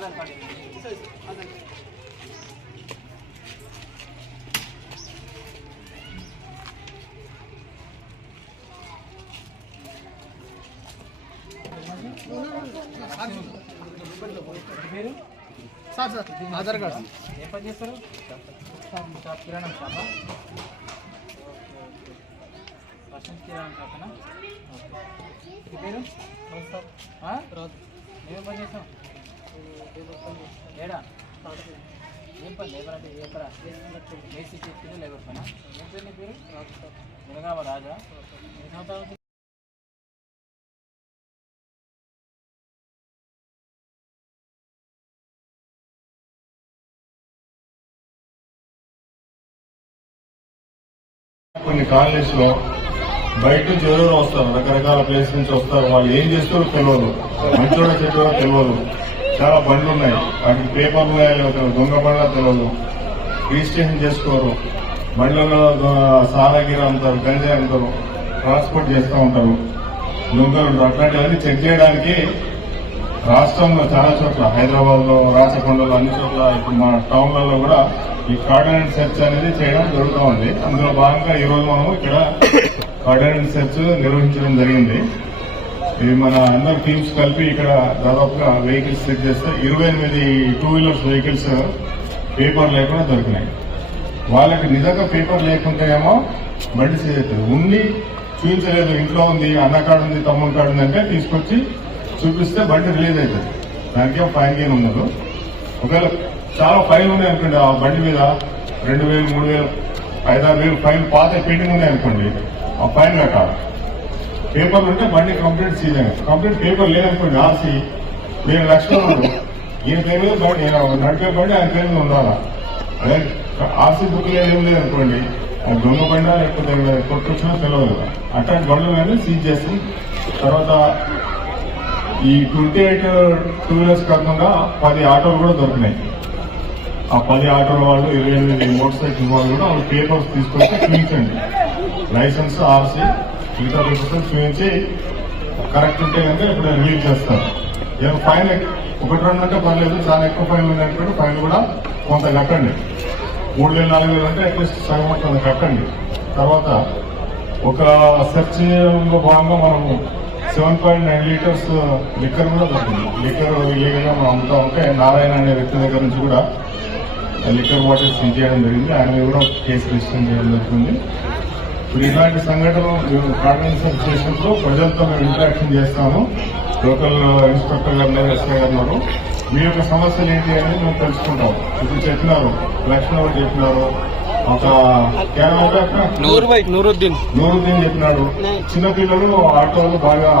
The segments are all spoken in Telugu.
ఆధార్ కార్డు పేరు సార్ సార్ ఆధార్ కార్డ్. ఏం పని చేస్తారు? షాప్ కిరాణా షాపా? ఫస్ట్ కిరాణా షాపేనా? ఓకే. మీ పేరు? ఆ? ఏం పని చేస్తాం ఏడా? ఏం పని? లేబర్ అంటే ఏ పరా లేబర్ ఏం పేరు నీ పేరు? రాజా. ఎన్ని కొన్ని కాలనీస్లో బయట నుంచి ఎవరెవరు వస్తారు రకరకాల ప్లేస్ నుంచి వస్తారు. వాళ్ళు ఏం చేస్తారో తెలియదు. మంచోడ చెప్పారో తెలియదు. చాలా బండ్లు ఉన్నాయి వాటికి పేపర్లు ఉన్నాయో. దొంగ బండ్ల తెలియదు రిజిస్ట్రేషన్ చేసుకోరు. బండ్లలో సారాగిరి అంటారు గంజాయి అంటారు ట్రాన్స్పోర్ట్ చేస్తూ ఉంటారు. దొంగలు అట్లాంటివన్నీ చెక్ చేయడానికి రాష్ట్రంలో చాలా చోట్ల హైదరాబాద్లో రాచకొండలో అన్ని చోట్ల ఇప్పుడు మా టౌన్లలో కూడా ఈ కార్డినెంట్ సెర్చ్ అనేది చేయడం జరుగుతూ ఉంది. అందులో భాగంగా ఈ రోజు మనము ఇక్కడ కార్డినెంట్ సెర్చ్ నిర్వహించడం జరిగింది. ఇది మన అందరు టీమ్స్ కలిపి ఇక్కడ దాదాపుగా వెహికల్స్ చెక్ చేస్తే ఇరవై ఎనిమిది టూ వీలర్స్ వెహికల్స్ పేపర్ లేకుండా దొరికినాయి. వాళ్ళకి నిజంగా పేపర్ లేకుంటే ఏమో బండి చేయలేదు అవుతుంది ఉండి చూపించలేదు ఇంట్లో ఉంది అన్న కార్డు ఉంది తమ్ముడు కార్డు ఉంది అంటే తీసుకొచ్చి చూపిస్తే బండి రిలీజ్ అవుతుంది. దానికేం ఫైన్ గేమ్ ఉండదు ఒకవేళ చాలా ఫైన్ ఉన్నాయి అనుకోండి ఆ బండి మీద రెండు వేలు మూడు వేలు ఐదారు వేలు ఫైన్ పాత పెండింగ్ ఉన్నాయి అనుకోండి ఆ ఫైన్ కట్టాలి పేపర్లు ఉంటే బండి కంప్లీట్ సీజన్ కంప్లీట్ పేపర్ లేదనుకోండి ఆర్సీ. నేను లక్షలు ఈయన పేరు మీద బండి? నడిపే బండి ఆయన పేరు మీద ఉండాలా? అదే ఆర్సీ బుక్ లేదు లేదనుకోండి అది దొంగ బండా లేకపోతే కొట్టుకొచ్చినా తెలియదు అట్లాంటి బండ్లు సీజ్ చేసి తర్వాత ఈ ట్వంటీ ఎయిట్ టూ వీలర్స్ కాకుండా పది ఆటోలు కూడా దొరికినాయి. ఆ పది ఆటోల వాళ్ళు ఇరవై ఎనిమిది మోటార్ సైకిల్ వాళ్ళు కూడా వాళ్ళు పేపర్స్ తీసుకొచ్చి చూపించండి లైసెన్స్ ఆర్సీ మిగతా పేపర్స్ చూపించి కరెక్ట్ ఉంటే కనుక ఇప్పుడు రిలీజ్ చేస్తారు. ఏం ఫైన్ ఒకటి రెండు అంటే పర్లేదు చాలా ఎక్కువ ఫైన్ ఉంది ఫైన్ కూడా కొంత కట్టండి. మూడు వేలు నాలుగు వేలు అంటే అట్లీస్ట్ సగం కొంత కట్టండి. తర్వాత ఒక సెర్చ్ భాగంగా మనము seven point nine liters liquor కూడా దొరికింది లిక్కర్ ఇల్లీగల్ మనం అమ్ముతా ఉంటే నారాయణ అనే వ్యక్తి దగ్గర నుంచి కూడా లిక్కర్ బాటిల్స్ సీజ్ చేయడం జరిగింది. ఆయన కూడా కేసు రిజిస్టర్ చేయడం జరుగుతుంది. ఇప్పుడు ఇలాంటి సంఘటనలు మేము కాన్ఫరెన్స్ చేసినప్పుడు ప్రజలతో మేము ఇంటరాక్షన్ చేస్తాము. లోకల్ ఇన్స్పెక్టర్ గారు ఎస్ఐ గారు ఉన్నారు. మీ యొక్క సమస్యలు ఏంటి అనేది మేము తెలుసుకుంటాం ఇప్పుడు చెప్పినారు లక్ష్మణ్ గారు చెప్పినారు ఒక నూరుద్దీన్. నూరుద్దీన్ చెప్పినాడు. చిన్నపిల్లలు ఆటోలు బాగా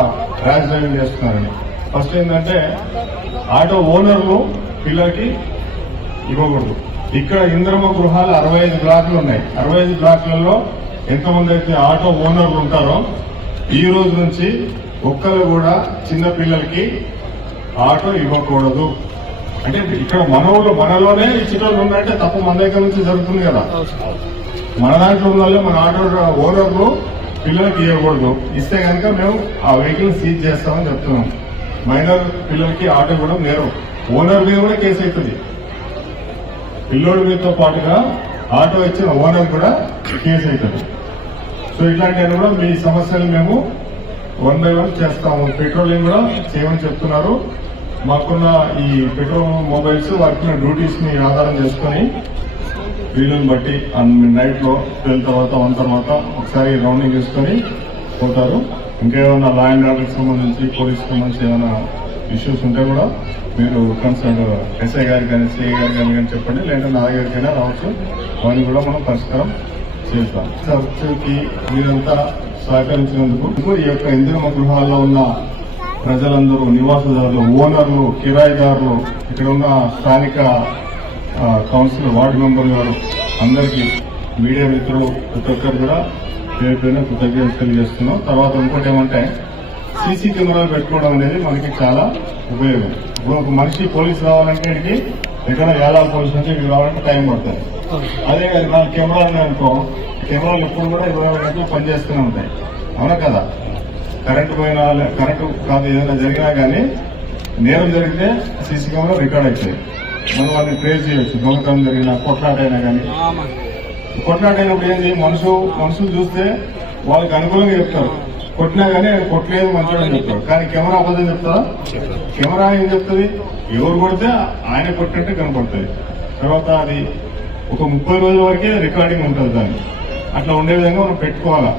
ర్యాష్ డ్రైవింగ్ చేస్తున్నారని. ఫస్ట్ ఏంటంటే ఆటో ఓనర్లు పిల్లలకి ఇవ్వకూడదు. ఇక్కడ ఇంద్రమ గృహాలు అరవై ఐదు బ్లాక్లు ఉన్నాయి. అరవై ఐదు బ్లాక్లలో ఎంతమంది అయితే ఆటో ఓనర్లు ఉంటారో ఈ రోజు నుంచి ఒక్కరు కూడా చిన్న పిల్లలకి ఆటో ఇవ్వకూడదు. అంటే ఇక్కడ మన ఊళ్ళో మనలోనే ఈ చిన్నలు ఉన్నాయంటే తప్పు మన దగ్గర నుంచి జరుగుతుంది కదా. మన దాంట్లో ఉన్న మన ఆటో ఓనర్లు పిల్లలకి ఇవ్వకూడదు. ఇస్తే కనుక మేము ఆ వెహికల్ సీజ్ చేస్తామని చెప్తున్నాం. మైనర్ పిల్లలకి ఆటో ఇవ్వడం నేరం. ఓనర్ మీద కూడా కేసు అవుతుంది. పిల్లోడి మీదతో పాటుగా ఆటో ఇచ్చిన ఓనర్ కూడా కేసు అవుతుంది. సో ఇట్లాంటివన్నీ కూడా మీ సమస్యలు మేము వన్ బై వన్ చేస్తాము. పెట్రోలింగ్ కూడా చేయమని చెప్తున్నారు. మాకున్న ఈ పెట్రోల్ మొబైల్స్ వాటికి డ్యూటీస్ని ఆధారం చేసుకొని వీలుని బట్టి నైట్లో ట్వెల్వ్ తర్వాత వన్ తర్వాత ఒకసారి రౌండింగ్ చేసుకొని పోతారు. ఇంకేమైనా లా అండ్ ఆర్డర్ సంబంధించి పోలీస్ సంబంధించి ఏమైనా ఇష్యూస్ ఉంటే కూడా మీరు కన్సర్న్ ఎస్ఐ గారికి కానీ సిఐ గారికి కానీ కానీ చెప్పండి. లేదంటే నా దగ్గరికైనా రావచ్చు. అవన్నీ కూడా మనం పరిష్కారం చేస్తాం. చర్చకి మీరంతా సహకరించినందుకు ఈ యొక్క ఇంద్రమ గృహాల్లో ఉన్న ప్రజలందరూ నివాసదారులు ఓనర్లు కిరాయిదారులు ఇక్కడ ఉన్న స్థానిక కౌన్సిల్ వార్డు మెంబర్ గారు అందరికీ మీడియా మిత్రులు ప్రతి ఒక్కరు కూడా పేరు పేరున కృతజ్ఞతలు తెలియజేస్తున్నాం. తర్వాత ఇంకోటి ఏమంటే సీసీ కెమెరాలు పెట్టుకోవడం అనేది మనకి చాలా ఉపయోగం. ఇప్పుడు ఒక మనిషి పోలీస్ రావాలంటే ఎక్కడ యాలా పోలీస్ నుంచి ఇక్కడికి రావాలంటే టైం పడుతుంది. అదే నా కెమెరా అనుకో కెమెరాలు ఎప్పుడు కూడా ఇరవై గంటలు పనిచేస్తూనే ఉంటాయి. అవునా కదా? కరెంటు పోయినా కరెంటు కాదు ఏదైనా జరిగినా కానీ నేరం జరిగితే సీసీ కెమెరా రికార్డ్ అవుతాయి. మనం వాళ్ళని ట్రేస్ చేయొచ్చు. దొంగతనం జరిగిన కొట్లాట అయినా కానీ. కొట్లాట అయినప్పుడు ఏంది? మనుషు మనుషులు చూస్తే వాళ్ళకి అనుకూలంగా చెప్తారు. కొట్టినా కానీ కొట్టలేదు మంచోడు చెప్తారు కానీ కెమెరా అబద్ధం చెప్తారా కెమెరా ఏం చెప్తుంది? ఎవరు కొడితే ఆయన కొట్టినట్టు కనపడుతుంది. తర్వాత అది ఒక ముప్పై రోజుల వరకే రికార్డింగ్ ఉంటుంది దాన్ని అట్లా ఉండే విధంగా మనం పెట్టుకోవాలా?